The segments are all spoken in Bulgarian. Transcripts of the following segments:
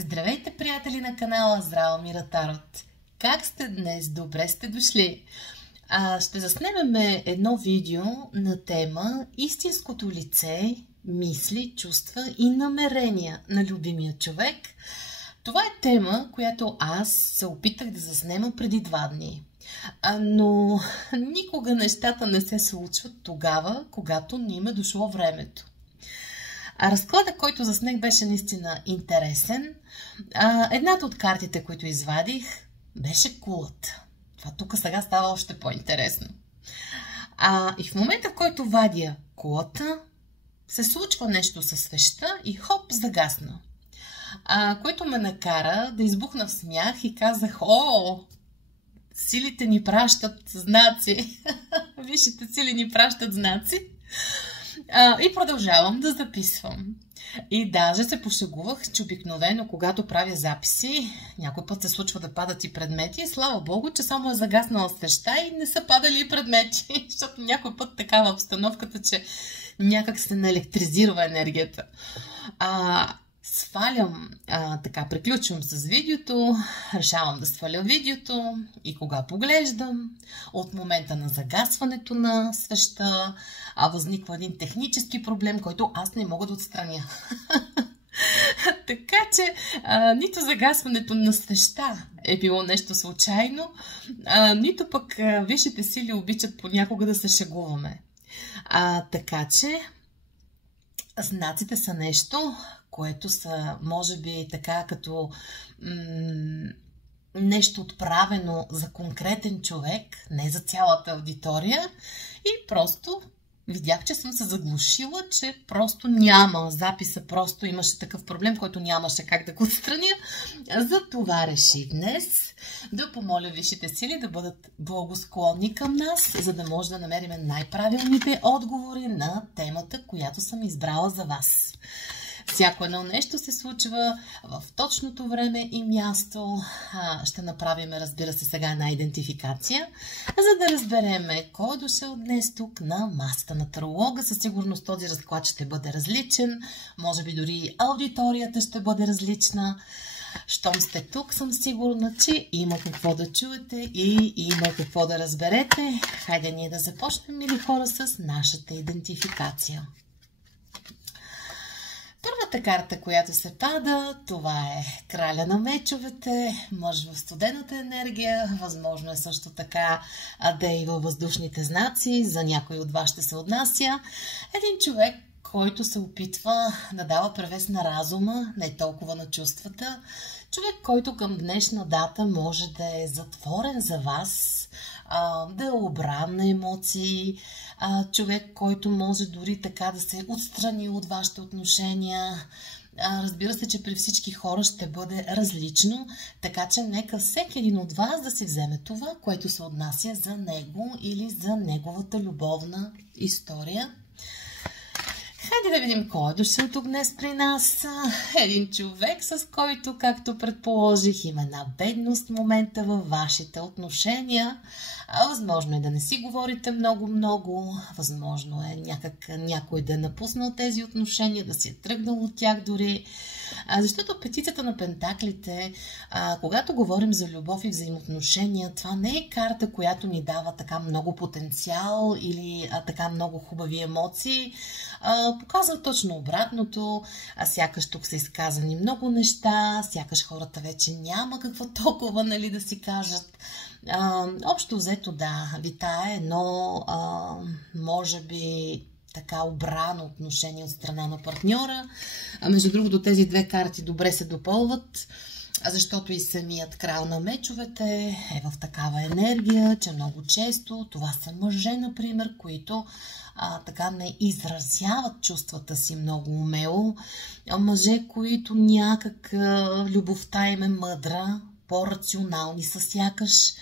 Здравейте, приятели на канала Здрава Мира Тарот! Как сте днес? Добре сте дошли! Ще заснемем едно видео на тема истинското лице, мисли, чувства и намерения на любимия човек. Това е тема, която аз се опитах да заснема преди 2 дни. Но никога нещата не се случват тогава, когато не им е дошло времето. Разкладът, който заснех, беше наистина интересен. Едната от картите, които извадих, беше кулата. Това тук сега става още по-интересно. И в момента, в който вадя кулата, се случва нещо със свещта и хоп, загасна. Което ме накара да избухна в смях и казах: "О, силите ни пращат знаци." Висшите сили ни пращат знаци. И продължавам да записвам. И даже се пошегувах, че обикновено, когато правя записи, някой път се случва да падат и предмети. И слава Богу, че само е загаснала свеща и не са падали и предмети. Защото някой път такава обстановката, че някак се наелектризира енергията. Свалям, приключвам с видеото, решавам да сваля видеото и кога поглеждам, от момента на загасването на свеща, възниква един технически проблем, който аз не мога да отстраня. Така че нито загасването на свеща е било нещо случайно, нито пък висшите сили обичат понякога да се шегуваме. Така че знаците са нещо, което са, може би, така като нещо отправено за конкретен човек, не за цялата аудитория. И просто видях, че съм се заглушила, че просто няма записа, просто имаше такъв проблем, който нямаше как да го отстраня. Затова реших днес да помоля висшите сили да бъдат благосклонни към нас, за да може да намерим най-правилните отговори на темата, която съм избрала за вас. Всяко едно нещо се случва в точното време и място. Ще направим, разбира се, сега една идентификация, за да разберем кой е дошъл днес тук на масата на таролога. Със сигурност този разклад ще бъде различен, може би дори аудиторията ще бъде различна. Щом сте тук, съм сигурна, че има какво да чуете и има какво да разберете. Хайде ние да започнем, мили хора, с нашата идентификация. Първата карта, която се пада, това е краля на мечовете, мъж в студената енергия, възможно е също така да е и във въздушните знаци, за някой от вас ще се отнася. Един човек, който се опитва да дава превес на разума, не толкова на чувствата. Човек, който към днешна дата може да е затворен за вас, да е обран на емоции, човек, който може дори така да се отстрани от вашите отношения. Разбира се, че при всички хора ще бъде различно, така че нека всеки един от вас да си вземе това, което се отнася за него или за неговата любовна история. Хайде да видим кой е дошъл тук днес при нас. Един човек, с който, както предположих, има една бедност в момента във вашите отношения. Възможно е да не си говорите много, възможно е някой да е напуснал тези отношения, да си е тръгнал от тях дори. Защото петицата на пентаклите, когато говорим за любов и взаимоотношения, това не е карта, която ни дава така много потенциал или така много хубави емоции. Показва точно обратното, сякаш тук са изказани много неща, сякаш хората вече няма какво толкова, нали, да си кажат. Общо взето, да, витае едно, може би, така обрано отношение от страна на партньора. Между другото, тези две карти добре се допълват, защото и самият крал на мечовете е в такава енергия, че много често това са мъже, например, които така не изразяват чувствата си много умело. Мъже, които някак любовта им е мъдра, по-рационални са сякаш.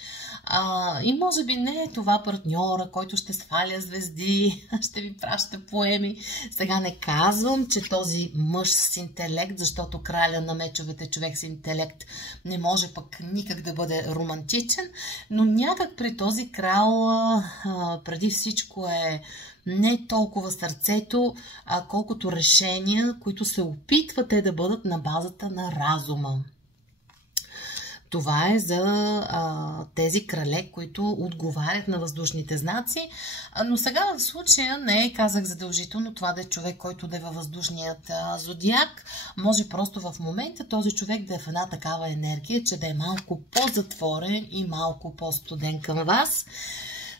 И може би не е това партньора, който ще сваля звезди, ще ви праща поеми. Сега не казвам, че този мъж с интелект, защото краля на мечовете, човек с интелект, не може пък никак да бъде романтичен, но някак при този крал преди всичко е не толкова сърцето, колкото решения, които се опитвате да бъдат на базата на разума. Това е за тези крале, които отговарят на въздушните знаци. Но сега в случая не е, казах задължително, това да е човек, който да е във въздушният зодиак. Може просто в момента този човек да е в една такава енергия, че да е малко по-затворен и малко по-студен към вас.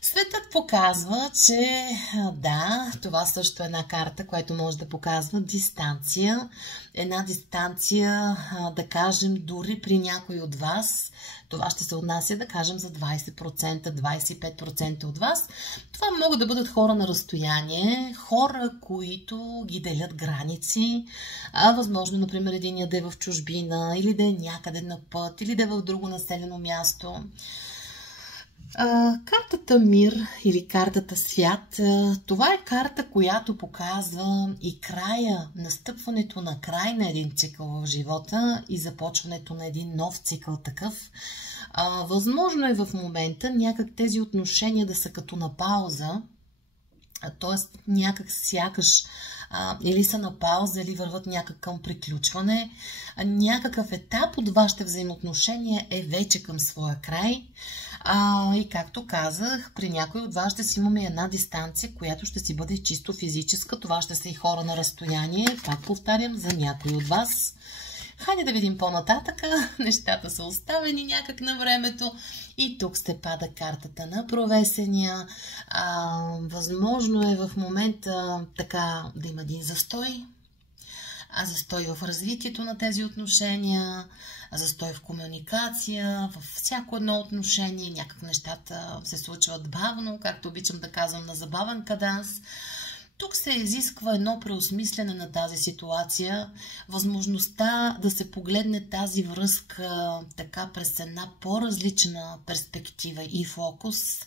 Светът показва, че да, това също е една карта, която може да показва дистанция. Една дистанция, да кажем, дори при някой от вас. Това ще се отнася, да кажем, за 20%, 25% от вас. Това могат да бъдат хора на разстояние, хора, които ги делят граници. Възможно, например, единия да е в чужбина, или да е някъде на път, или да е в друго населено място. Картата Мир или картата Свят, това е карта, която показва и края, настъпването на край на един цикъл в живота и започването на един нов цикъл такъв. Възможно е в момента някак тези отношения да са като на пауза, т.е. някак сякаш или са на пауза, или върват някак към приключване. Някакъв етап от вашите взаимоотношения е вече към своя край. И както казах, при някой от вас ще си имаме една дистанция, която ще си бъде чисто физическа. Това ще са и хора на разстояние. Пак повтарям, за някой от вас. Хайде да видим по-нататъка. Нещата са оставени някак на времето. И тук се пада картата на провесения. Възможно е в момента така да има един застой. Застой в развитието на тези отношения, застой в комуникация, във всяко едно отношение. Някак нещата се случват бавно, както обичам да казвам, на забавен каданс. Тук се изисква едно преосмислене на тази ситуация, възможността да се погледне тази връзка така през една по-различна перспектива и фокус.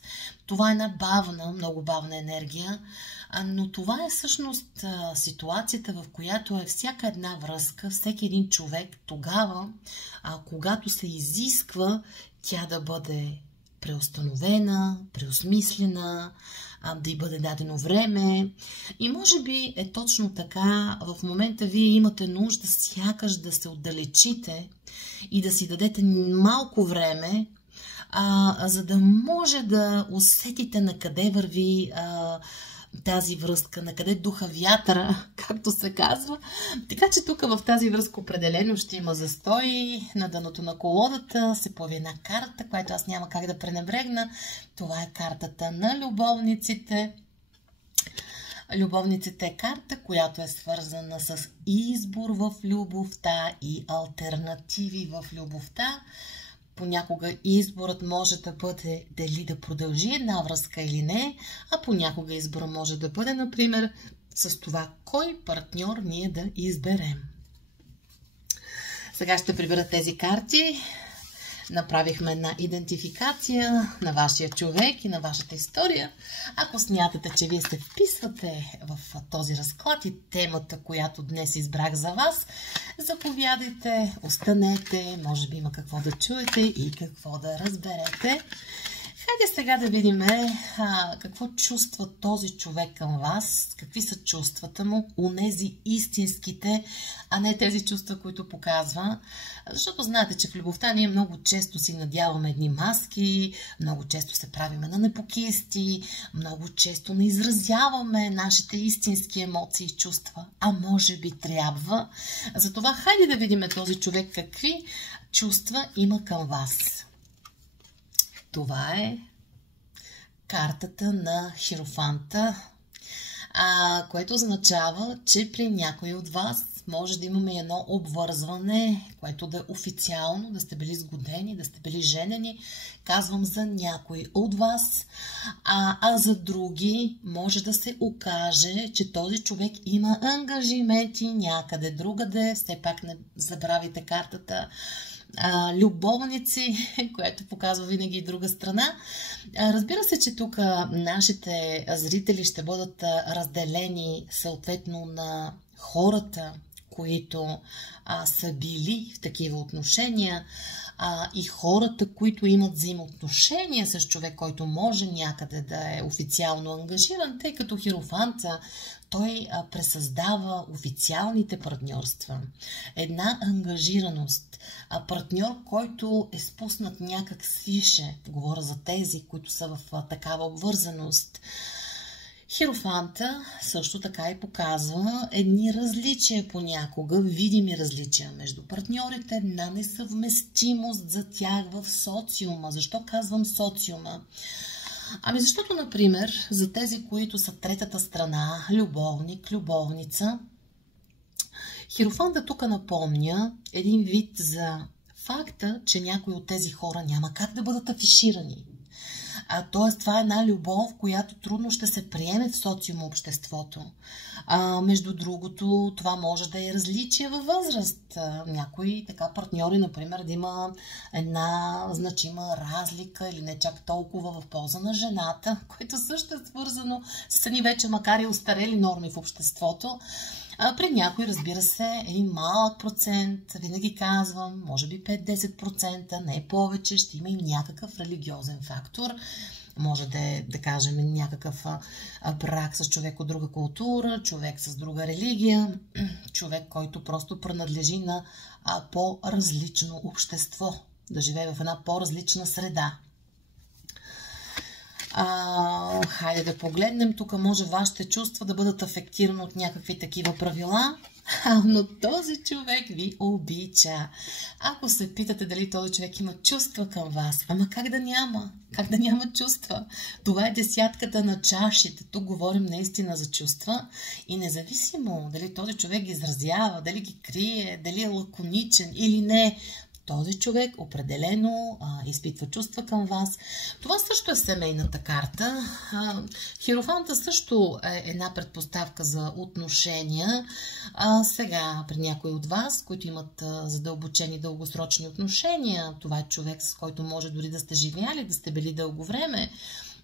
Това е една бавна, много бавна енергия, но това е всъщност ситуацията, в която е всяка една връзка, всеки един човек тогава, когато се изисква тя да бъде преустановена, преосмислена, да й бъде дадено време. И може би е точно така, в момента вие имате нужда сякаш да се отдалечите и да си дадете малко време, за да може да усетите на къде върви тази връзка, на къде духа вятъра, както се казва. Така че тук в тази връзка определено ще има застой. На дъното на колодата се появи една карта, която аз няма как да пренебрегна. Това е картата на любовниците. Любовниците е карта, която е свързана с избор в любовта и алтернативи в любовта. Понякога изборът може да бъде дали да продължи една връзка или не, а понякога избора може да бъде, например, с това кой партньор ние да изберем. Сега ще прибера тези карти. Направихме една идентификация на вашия човек и на вашата история. Ако смятате, че вие се вписвате в този разклад и темата, която днес избрах за вас, заповядайте, останете, може би има какво да чуете и какво да разберете. Хайде сега да видим какво чувства този човек към вас, какви са чувствата му, онези истинските, а не тези чувства, които показва. Защото знаете, че в любовта ние много често си надяваме едни маски, много често се правиме на непокисти, много често не изразяваме нашите истински емоции и чувства, а може би трябва. Затова хайде да видим този човек какви чувства има към вас. Това е картата на Хиерофанта, което означава, че при някой от вас може да имаме едно обвързване, което да е официално, да сте били сгодени, да сте били женени. Казвам за някой от вас, а за други може да се окаже, че този човек има ангажименти някъде другаде. Все пак не забравяйте картата любовници, което показва винаги друга страна. Разбира се, че тук нашите зрители ще бъдат разделени съответно на хората, които са били в такива отношения, и хората, които имат взаимоотношения с човек, който може някъде да е официално ангажиран, тъй като Хиерофанта той пресъздава официалните партньорства. Една ангажираност. Партньор, който е спуснат някак свише. Говоря за тези, които са в такава обвързаност. Хиерофанта също така и показва едни различия понякога, видими различия между партньорите, една несъвместимост за тях в социума. Защо казвам социума? Защото, например, за тези, които са третата страна, любовник, любовница, Хиерофанта тук напомня един вид за факта, че някои от тези хора няма как да бъдат афиширани. Т.е. това е една любов, която трудно ще се приеме в социума обществото. Между другото, това може да е различие във възраст. Някои така партньори, например, да има една значима разлика или не чак толкова в полза на жената, което също е свързано с едни вече, макар и устарели норми в обществото. При някой, разбира се, един малък процент, винаги казвам, може би 5-10%, не повече, ще има и някакъв религиозен фактор. Може да кажем, някакъв брак с човек от друга култура, човек с друга религия, човек, който просто принадлежи на по-различно общество, да живее в една по-различна среда. Хайде да погледнем. Тук може вашите чувства да бъдат афектирани от някакви такива правила, но този човек ви обича. Ако се питате дали този човек има чувства към вас, ама как да няма? Как да няма чувства? Това е десятката на чашите. Тук говорим наистина за чувства и независимо дали този човек ги изразява, дали ги крие, дали е лаконичен или не, този човек определено изпитва чувства към вас. Това също е семейната карта. Хиерофанта също е една предпоставка за отношения. Сега, при някои от вас, които имат задълбочени дългосрочни отношения, това е човек, с който може дори да сте живяли, да сте били дълго време.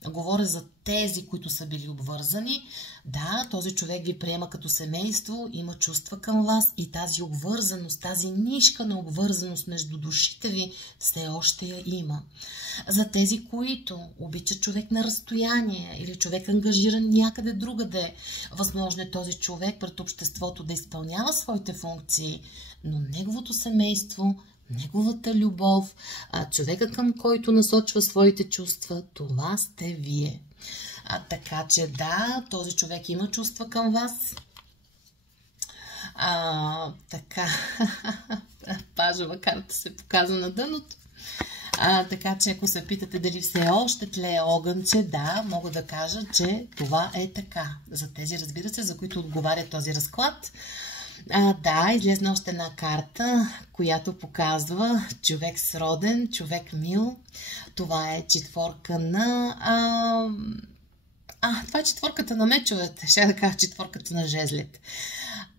Говоря за тези, които са били обвързани. Да, този човек ви приема като семейство, има чувства към вас и тази обвързаност, тази нишка на обвързаност между душите ви все още я има. За тези, които обичат човек на разстояние или човек ангажиран някъде другаде, възможно е този човек пред обществото да изпълнява своите функции, но неговото семейство, неговата любов, човека към който насочва своите чувства, това сте вие. Така че да, този човек има чувства към вас. Така, пажова карта се показва на дъното. Така че ако се питате дали все още тлее огънче, да, мога да кажа, че това е така. За тези, разбира се, за които отговаря този разклад. Да, излезна още една карта, която показва човек сроден, човек мил. Това е четворка на... това е четворката на мечовете. Ще да кажа четворката на жезлите.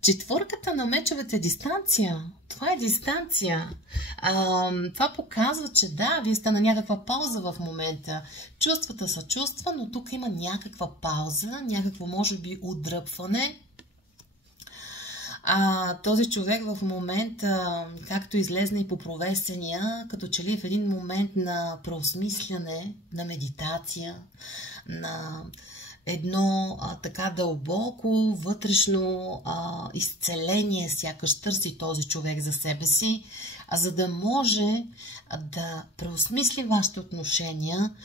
Четворката на мечовете е дистанция. Това е дистанция. Това показва, че да, вие сте на някаква пауза в момента. Чувствата са чувства, но тук има някаква пауза, някакво може би отдръпване. Този човек в момента, както излезна и по провесения, като че ли в един момент на преосмисляне, на медитация, на едно така дълбоко вътрешно изцеление, сякаш търси този човек за себе си, за да може да преосмисли вашите отношения,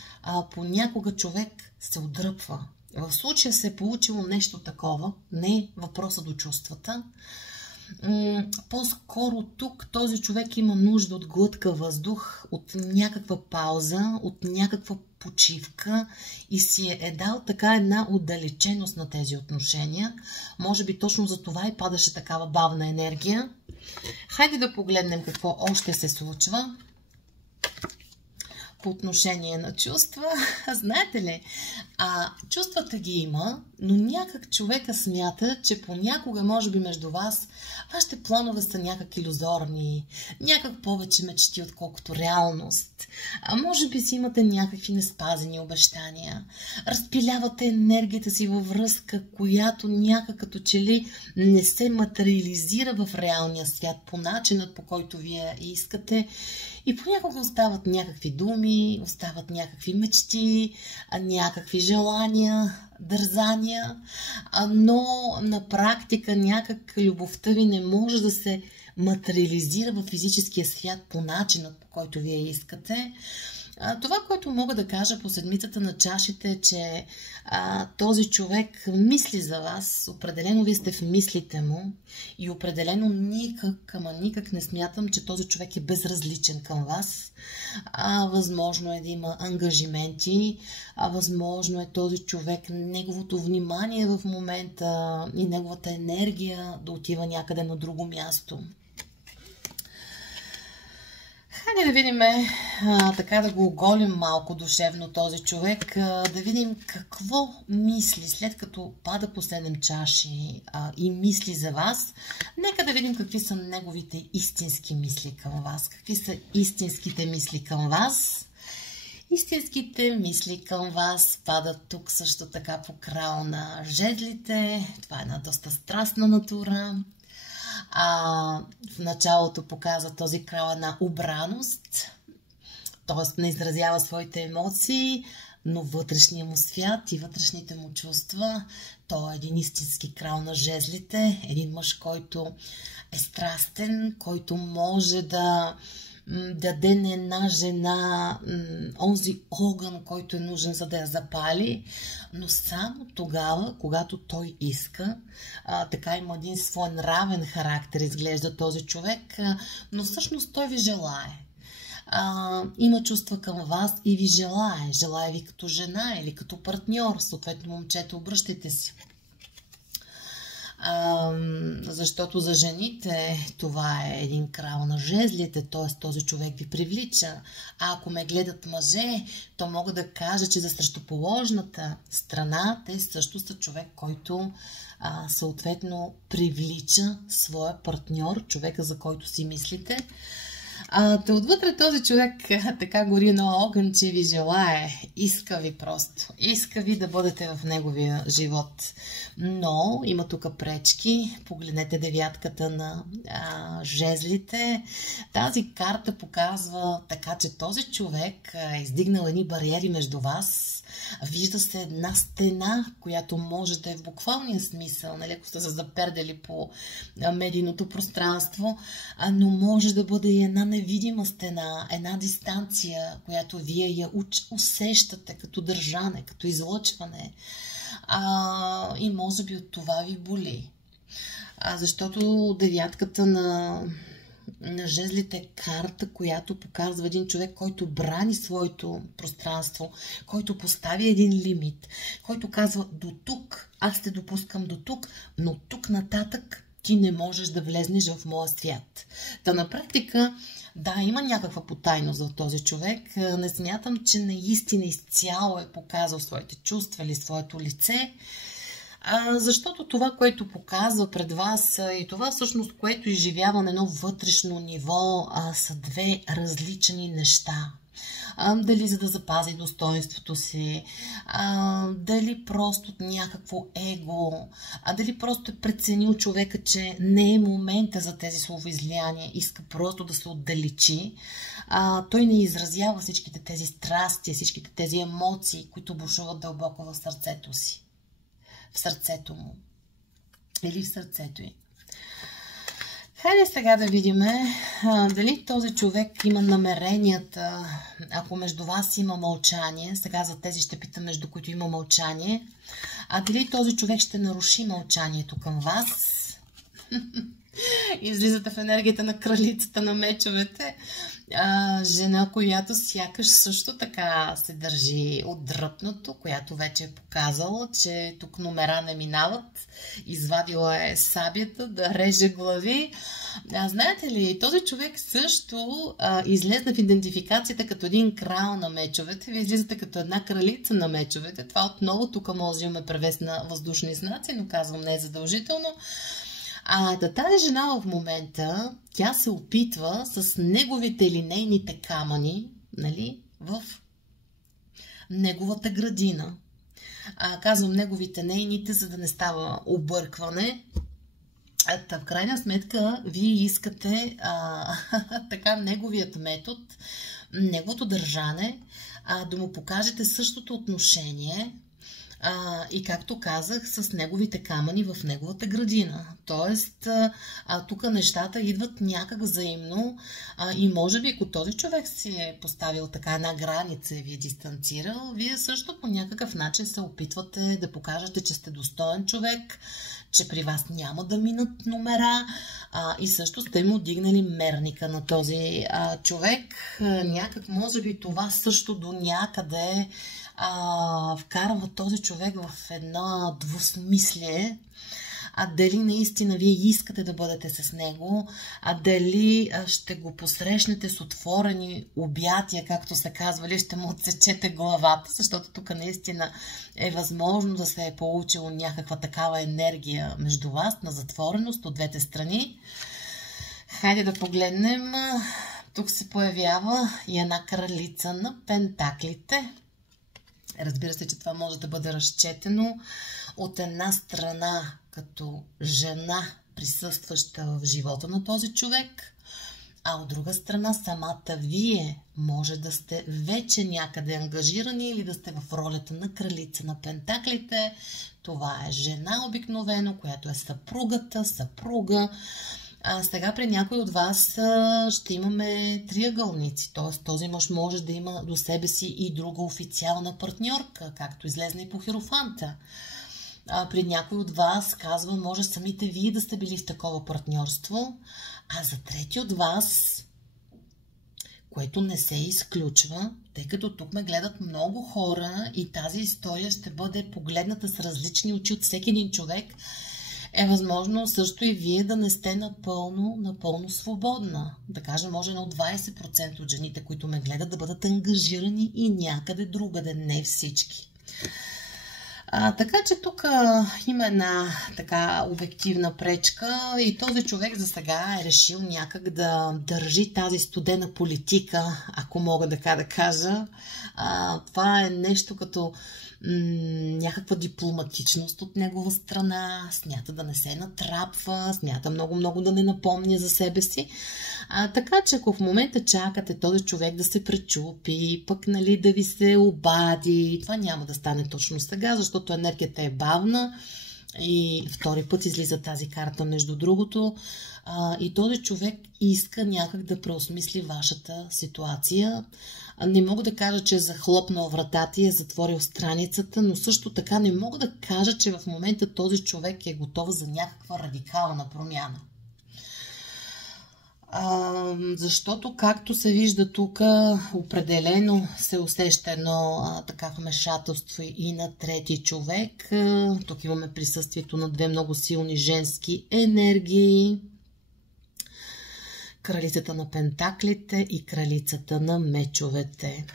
понякога човек се отдръпва. В случая се е получило нещо такова, не въпроса до чувствата. По-скоро тук този човек има нужда от глътка въздух, от някаква пауза, от някаква почивка и си е дал така една отдалеченост на тези отношения. Може би точно за това и падаше такава бавна енергия. Хайде да погледнем какво още се случва по отношение на чувства. Знаете ли, чувствата ги има, но някак човека смята, че понякога, може би между вас, вашите планове са някак илюзорни, някак повече мечти, отколкото реалност. Може би си имате някакви неспазени обещания. Разпилявате енергията си във връзка, която някак като че ли не се материализира в реалния свят по начинът, по който вие искате. И понякога остават някакви думи, остават някакви мечти, някакви желания, дързания, но на практика някак любовта ви не може да се материализира в физическия свят по начинът, по който вие искате. Това, което мога да кажа по седмицата на чашите е, че този човек мисли за вас, определено вие сте в мислите му и определено никак не смятам, че този човек е безразличен към вас. Възможно е да има ангажименти, възможно е този човек, неговото внимание в момента и неговата енергия да отива някъде на друго място. Хайде да видим, така да го оголим малко душевно този човек, да видим какво мисли, след като пада по 7 чаши и мисли за вас. Нека да видим какви са неговите истински мисли към вас. Какви са истинските мисли към вас? Истинските мисли към вас падат тук също така по крал на жезлите. Това е една доста страстна натура. В началото показва този крал на убраност, т.е. не изразява своите емоции, но вътрешния му свят и вътрешните му чувства, той е един истински крал на жезлите, един мъж, който е страстен, който може да даде на една жена онзи огън, който е нужен, за да я запали, но само тогава, когато той иска. Така има един свой нравен характер, изглежда този човек, но всъщност той ви желае. Има чувства към вас и ви желае. Желае ви като жена или като партньор, съответно момчето, обръщайте си. Защото за жените това е един крал на жезлите, т.е. този човек ви привлича. Ако ме гледат мъже, то мога да кажа, че за срещуположната страна те също са човек, който съответно привлича своя партньор, човека, за който си мислите. Отвътре този човек така гори на огън, че ви желае. Иска ви просто. Иска ви да бъдете в неговия живот. Но има тук пречки. Погледнете девятката на жезлите. Тази карта показва така, че този човек е издигнал едни бариери между вас. Вижда се една стена, която може да е в буквалния смисъл, нали, ако сте се запердели по медийното пространство, но може да бъде и една невидима стена, една дистанция, която вие я усещате като държане, като излъчване. И може би от това ви боли. Защото девятката на жезлите е карта, която показва един човек, който брани своето пространство, който постави един лимит, който казва до тук, аз те допускам до тук, но тук нататък ти не можеш да влезнеш в моя свят. Та на практика, да, има някаква потайност в този човек. Не смятам, че наистина изцяло е показал своите чувства или своето лице, защото това, което показва пред вас и това всъщност, което изживява на едно вътрешно ниво, са две различни неща. Дали за да запази достоинството си, дали просто някакво его, дали просто е преценил човека, че не е момента за тези словоизлияния, иска просто да се отдалечи. Той не изразява всичките тези страсти, всичките тези емоции, които бушуват дълбоко в сърцето си. В сърцето му. Или в сърцето й. Хайде сега да видим дали този човек има намеренията, ако между вас има мълчание, сега за тези ще питам, между които има мълчание, дали този човек ще наруши мълчанието към вас. Излизате в енергията на кралицата на мечовете. жена, която сякаш също така се държи отдръпнато, която вече е показала, че тук номера не минават. Извадила е сабията да реже глави. Знаете ли, този човек също излезна в идентификацията като един крал на мечовете. Вие излизате като една кралица на мечовете. Това отново тук може да имаме превес на въздушни знаци, но казвам не е задължително. Тази жена в момента, тя се опитва с неговите или нейните камъни, нали, в неговата градина. Казвам неговите, нейните, за да не става объркване. В крайна сметка, вие искате така неговият метод, неговото държане, да му покажете същото отношение, и както казах, с неговите камъни в неговата градина. Тоест, тук нещата идват някак взаимно и може би, ако този човек си е поставил така една граница и ви е дистанцирал, вие също по някакъв начин се опитвате да покажете, че сте достоен човек, че при вас няма да минат номера и също сте му дигнали мерника на този човек. Някак може би това също до някъде вкарва този човек в едно двусмислие, дали наистина вие искате да бъдете с него, дали ще го посрещнете с отворени обятия, както се казва, или ще му отсечете главата, защото тук наистина е възможно да се е получило някаква такава енергия между вас, на затвореност от двете страни. Хайде да погледнем. Тук се появява и една кралица на пентаклите. Разбира се, че това може да бъде разчетено от една страна като жена, присъстваща в живота на този човек, а от друга страна самата вие може да сте вече някъде ангажирани или да сте в ролята на кралица на пентаклите. Това е жена обикновено, която е съпруга. Сега при някой от вас ще имаме триъгълници, т.е. този мъж може да има до себе си и друга официална партньорка, както излезна и по Херофанта. При някой от вас, казвам, може самите вие да сте били в такова партньорство, а за трети от вас, което не се изключва, тъй като тук ме гледат много хора и тази история ще бъде погледната с различни очи от всеки един човек, е възможно също и вие да не сте напълно свободна. Да кажем, може от 20% от жените, които ме гледат, да бъдат ангажирани и някъде другаде, не всички. Така че тук има една така обективна пречка и този човек за сега е решил някак да държи тази студена политика, ако мога така да кажа. Това е нещо като някаква дипломатичност от негова страна, смята да не се натрапва, смята много да не напомня за себе си. Така че ако в момента чакате този човек да се пречупи, пък нали, да ви се обади, това няма да стане точно сега, защото енергията е бавна и втори път излиза тази карта между другото. И този човек иска някак да преосмисли вашата ситуация. Не мога да кажа, че е захлопнал вратата и е затворил страницата, но също така не мога да кажа, че в момента този човек е готов за някаква радикална промяна. Защото, както се вижда тук, определено се усеща едно така вмешателство и на трети човек. Тук имаме присъствието на две много силни женски енергии. Кралицата на пентаклите и кралицата на мечовете.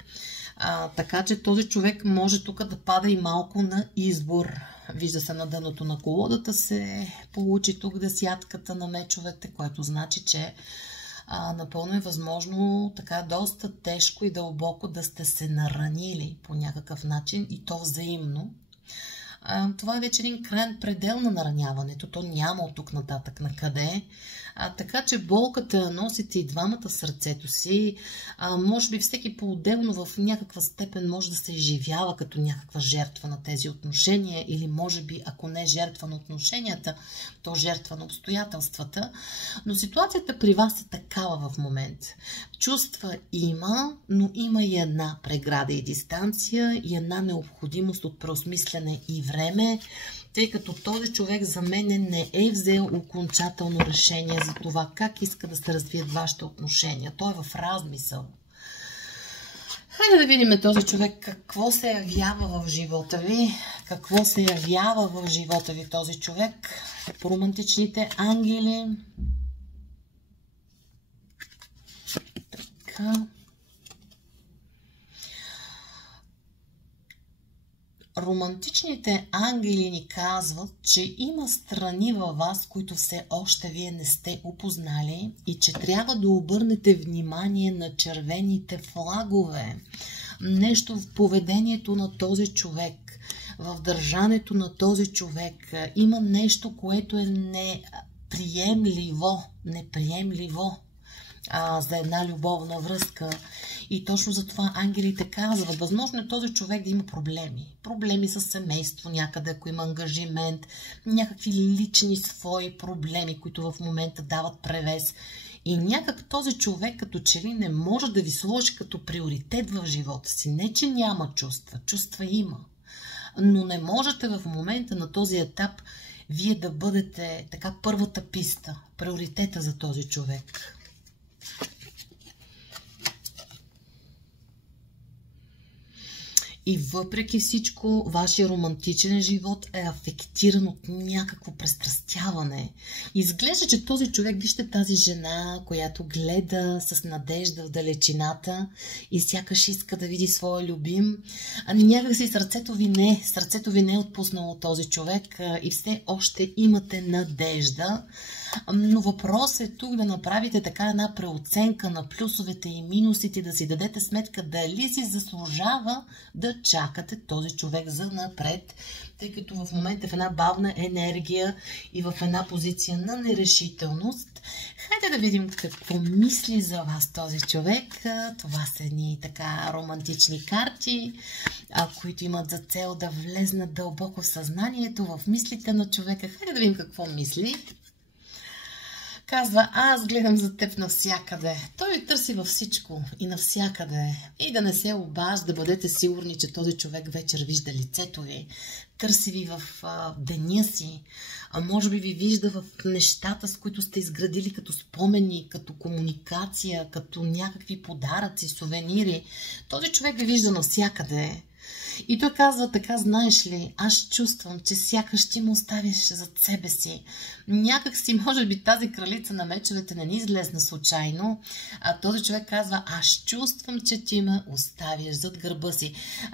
Така че този човек може тук да пада и малко на избор. Вижда се на дъното на колодата се получи тук десятката на мечовете, което значи, че напълно е възможно така доста тежко и дълбоко да сте се наранили по някакъв начин и то взаимно. Това е вече един крайен предел на нараняването. То няма от тук нататък на къде. Така че болката носите и двамата сърцето си. Може би всеки по-отделно в някаква степен може да се изживява като някаква жертва на тези отношения или може би, ако не жертва на отношенията, то жертва на обстоятелствата. Но ситуацията при вас е такава в момента. Чувства има, но има и една преграда и дистанция и една необходимост от преосмисляне и време. тъй като този човек за мен не е взел окончателно решение за това как иска да се развият вашите отношения. Той е в размисъл. Хайде да видим този човек какво се явява в живота ви. Какво се явява в живота ви този човек по романтичните ангели. Така. Романтичните ангели ни казват, че има страни във вас, които все още вие не сте опознали и че трябва да обърнете внимание на червените флагове. Нещо в поведението на този човек, в държането на този човек има нещо, което е неприемливо за една любовна връзка. И точно за това ангелите казват, възможно е този човек да има проблеми. Проблеми с семейство някъде, ако има ангажимент, някакви лични свои проблеми, които в момента дават превес. И някак този човек като че ли не може да ви сложи като приоритет в живота си. Не, че няма чувства, чувства има. Но не можете в момента на този етап вие да бъдете така първата писта, приоритета за този човек. И въпреки всичко, вашия романтичен живот е афектиран от някакво престрастяване. Изглежда, че този човек, вижте тази жена, която гледа с надежда в далечината и сякаш иска да види своя любим. Някак си сърцето ви не е отпуснало този човек и все още имате надежда. Но въпрос е тук да направите така една преоценка на плюсовете и минусите, да си дадете сметка дали си заслужава да чакате този човек за напред, тъй като в момента е в една бавна енергия и в една позиция на нерешителност. Хайде да видим какво мисли за вас този човек. Това са едни така романтични карти, които имат за цел да влезнат дълбоко в съзнанието, в мислите на човека. Хайде да видим какво мисли. Казва, аз гледам за теб навсякъде. Той ви търси във всичко и навсякъде. И да не се обажда, да бъдете сигурни, че този човек вечер вижда лицето ви. Търси ви в деня си. А може би ви вижда в нещата, с които сте изградили като спомени, като комуникация, като някакви подаръци, сувенири. Този човек ви вижда навсякъде. И той казва така, знаеш ли, аз чувствам, че сякаш ти му оставиш зад себе си. Някак си, може би, тази кралица на мечовете не ни излезна случайно. Този човек казва, аз чувствам, че ти ме оставиш зад гърба си.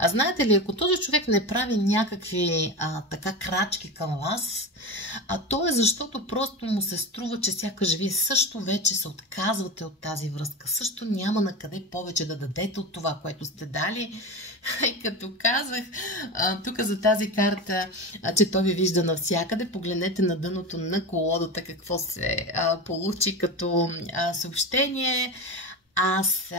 Знаете ли, ако този човек не прави някакви така крачки към вас, то е защото просто му се струва, че сякаш вие също вече се отказвате от тази връзка. Също няма на къде повече да дадете от това, което сте дали. И като казах тук за тази карта, че той ви вижда навсякъде, погледнете на дъното на колодата какво се получи като съобщение. Аз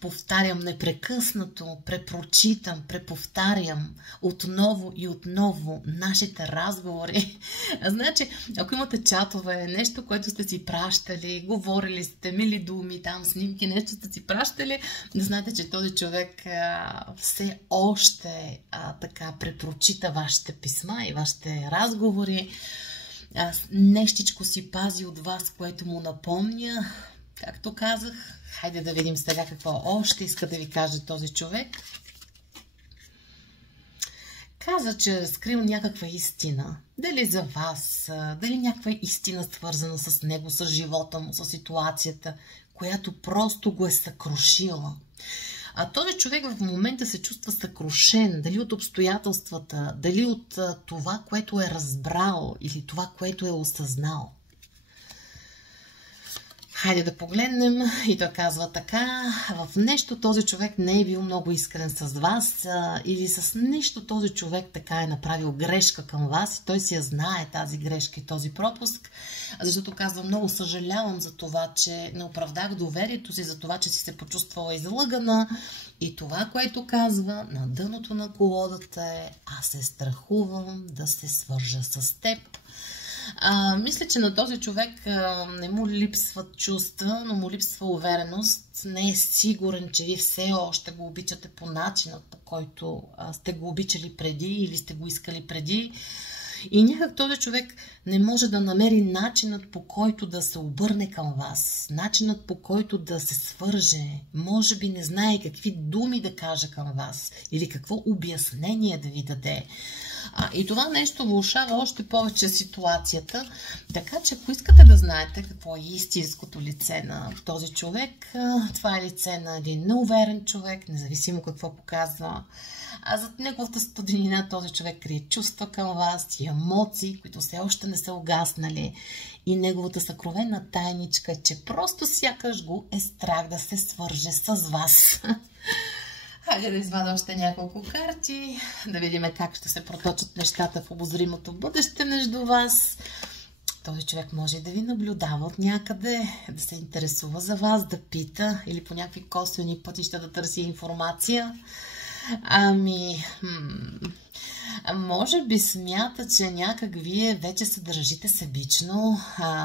повтарям непрекъснато, препрочитам, преповтарям отново и отново нашите разговори. Значи, ако имате чатове, нещо, което сте си пращали, говорили сте, мили думи, там снимки, нещо сте си пращали, да знаете, че този човек все още така препрочита вашите писма и вашите разговори. Нещичко си пази от вас, което му напомня. Както казах, хайде да видим сега какво още иска да ви каже този човек. Каза, че е разкрил някаква истина. Дали за вас, дали някаква истина свързана с него, с живота му, с ситуацията, която просто го е съкрушила. Този човек в момента се чувства съкрушен, дали от обстоятелствата, дали от това, което е разбрал или това, което е осъзнал. Хайде да погледнем. И той казва така, в нещо този човек не е бил много искрен с вас или с нещо този човек така е направил грешка към вас и той си я знае тази грешка и този пропуск, защото казва, много съжалявам за това, че не оправдах доверието си, за това, че си се почувствала излъгана и това, което казва на дъното на колодата е, аз се страхувам да се свържа с теб. Мисля, че на този човек не му липсват чувства, но му липсва увереност. Не е сигурен, че вие все още го обичате по начина, по който сте го обичали преди или сте го искали преди. И някак този човек не може да намери начинът, по който да се обърне към вас, начинът, по който да се свърже. Може би не знае какви думи да каже към вас или какво обяснение да ви даде. И това нещо влошава още повече ситуацията. Така че, ако искате да знаете какво е истинското лице на този човек, това е лице на един неуверен човек, независимо какво показва. Зад неговата студенина този човек крие чувства към вас и емоции, които все още не са угаснали. И неговата съкровена тайничка, че просто сякаш го е страх да се свърже с вас. Хайде да извадя още няколко карти, да видим как ще се проточат нещата в обозримото бъдеще между вас. Този човек може да ви наблюдава от някъде, да се интересува за вас, да пита или по някакви косвени пътища да търси информация. Може би смята, че някак вие вече се държите себично,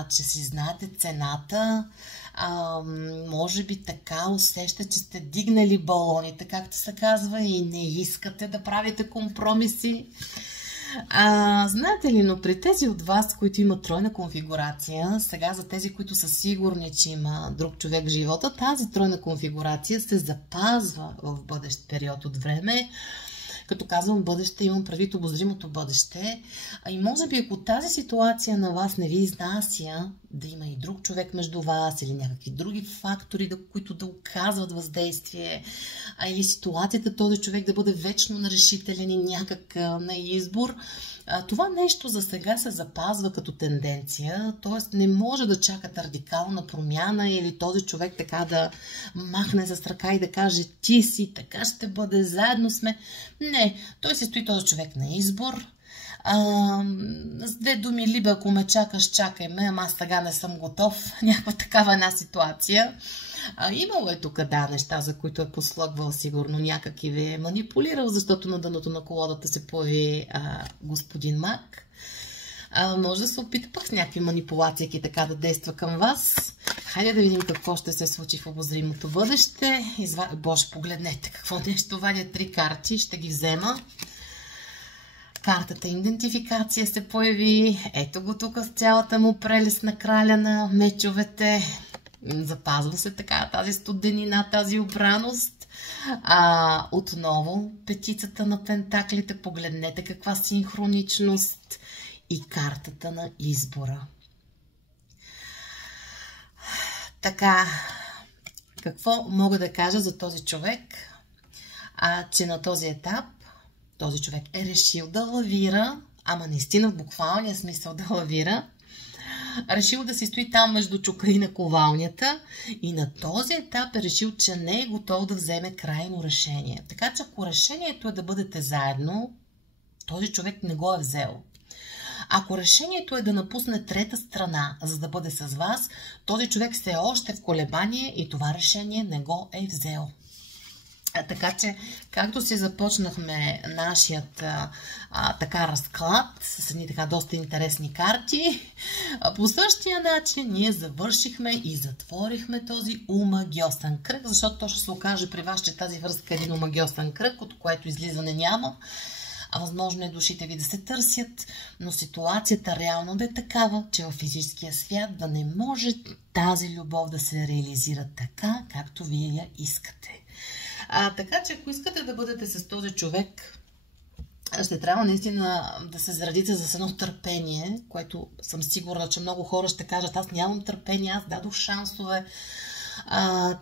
че си знаете цената. Може би така усеща, че сте дигнали балоните, както се казва, и не искате да правите компромиси. Знаете ли, но при тези от вас, които имат тройна конфигурация, сега за тези, които са сигурни, че има друг човек в живота, тази тройна конфигурация се запазва в бъдещ период от време. Като казвам бъдеще, имам предвид обозримото бъдеще. И може би, ако тази ситуация на вас не ви изнася, да има и друг човек между вас или някакви други фактори, които да оказват въздействие, или ситуацията този човек да бъде вечно нерешителен и някак на избор, това нещо за сега се запазва като тенденция, т.е. не може да чакате радикална промяна или този човек така да махне с ръка и да каже ти си, така ще бъде, заедно сме. Не, той се стои този човек на избор. С две думи, либо ако ме чакаш, чакай ме, ама аз сега не съм готов. Някаква такава една ситуация. Имало е тук, неща, за които е послъгвал сигурно някак и ви е манипулирал, защото на дъното на колодата се появи господин Маг. Може да се опита пък с някакви манипулации така да действа към вас. Хайде да видим какво ще се случи в обозримото бъдеще. Боже, погледнете какво нещо. Вадя 3 карти, ще ги взема. Картата идентификация се появи. Ето го тук с цялата му прелест на краля на мечовете. Запазва се така тази студенина, тази обраност. Отново петицата на пентаклите. Погледнете каква синхроничност. И картата на избора. Така, какво мога да кажа за този човек? Че на този етап този човек е решил да лавира, ама наистина в буквалния смисъл да лавира. Решил да се стои там между чука и наковалнята и на този етап е решил, че не е готов да вземе крайно решение. Така че ако решението е да бъдете заедно, този човек не го е взел. Ако решението е да напусне трета страна, за да бъде с вас, този човек все още в колебание и това решение не го е взел. Така че, както си започнахме нашият така разклад с едни така доста интересни карти, по същия начин ние завършихме и затворихме този омагьосан кръг, защото то ще се окаже при вас, че тази връзка е един омагьосан кръг, от което излизане няма. Възможно е душите ви да се търсят, но ситуацията реално да е такава, че във физическия свят да не може тази любов да се реализира така, както вие я искате. Така че, ако искате да бъдете с този човек, ще трябва наистина да се зарадите за едно търпение, което съм сигурна, че много хора ще кажат, аз нямам търпение, аз дадох шансове.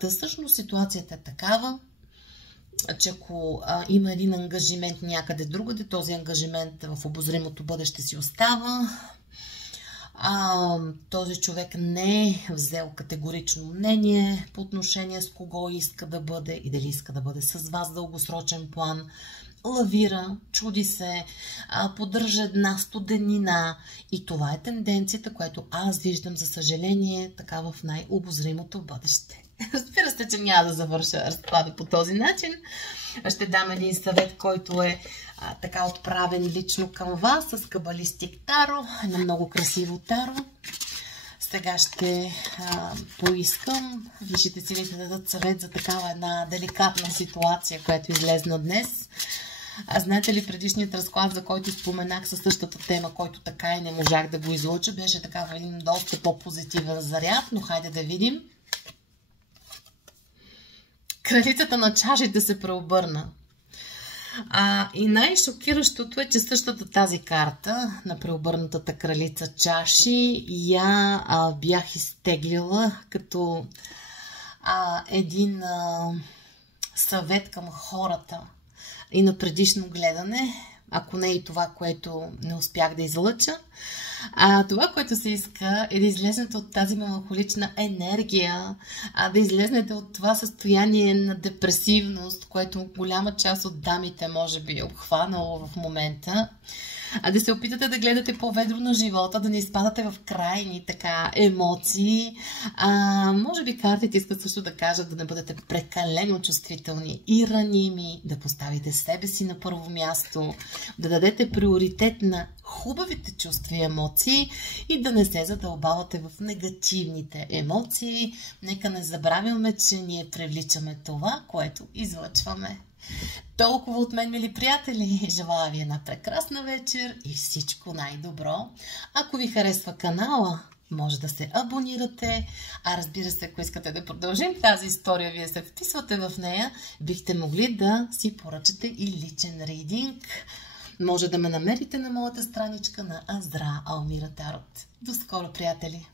Всъщност ситуацията е такава, че ако има един ангажимент някъде другаде, този ангажимент в обозримото бъдеще си остава. Този човек не е взел категорично мнение по отношение с кого иска да бъде и дали иска да бъде с вас в дългосрочен план. лавира, чуди се, поддържа една студенина. И това е тенденцията, която аз виждам, за съжаление, така в най-обозримото бъдеще. Разбира се, че няма да завърша разклада по този начин. Ще дам един съвет, който е така отправен лично към вас, с кабалистик таро. Едно много красиво таро. Сега ще поискам висшите сили да дадат съвет за такава една деликатна ситуация, която излезна днес. Знаете ли, предишният разклад, за който споменах със същата тема, който така и не можах да го излуча, беше така един доста по-позитивен заряд, но хайде да видим. Кралицата на чашите се преобърна. И най-шокиращото е, че същата тази карта на преобърнатата кралица чаши бях изтеглила като един съвет към хората и на предишно гледане, ако не и това, което не успях да излъча. Това, което се иска, е да излезнете от тази меланхолична енергия, да излезнете от това състояние на депресивност, което голяма част от дамите може би е обхванало в момента. Да се опитате да гледате по-ведро на живота, да не изпадате в крайни така емоции. Може би картите искат също да кажат да не бъдете прекалено чувствителни и раними, да поставите себе си на първо място, да дадете приоритет на хубавите чувства и емоции и да не се задълбавате в негативните емоции. Нека не забравяме, че ние привличаме това, което излъчваме. Толкова от мен, мили приятели. Желая ви една прекрасна вечер и всичко най-добро. Ако ви харесва канала, може да се абонирате. Разбира се, ако искате да продължим тази история, вие се вписвате в нея, бихте могли да си поръчате и личен рейдинг. Може да ме намерите на моята страничка на Аздра Алмира Тарот. До скоро, приятели!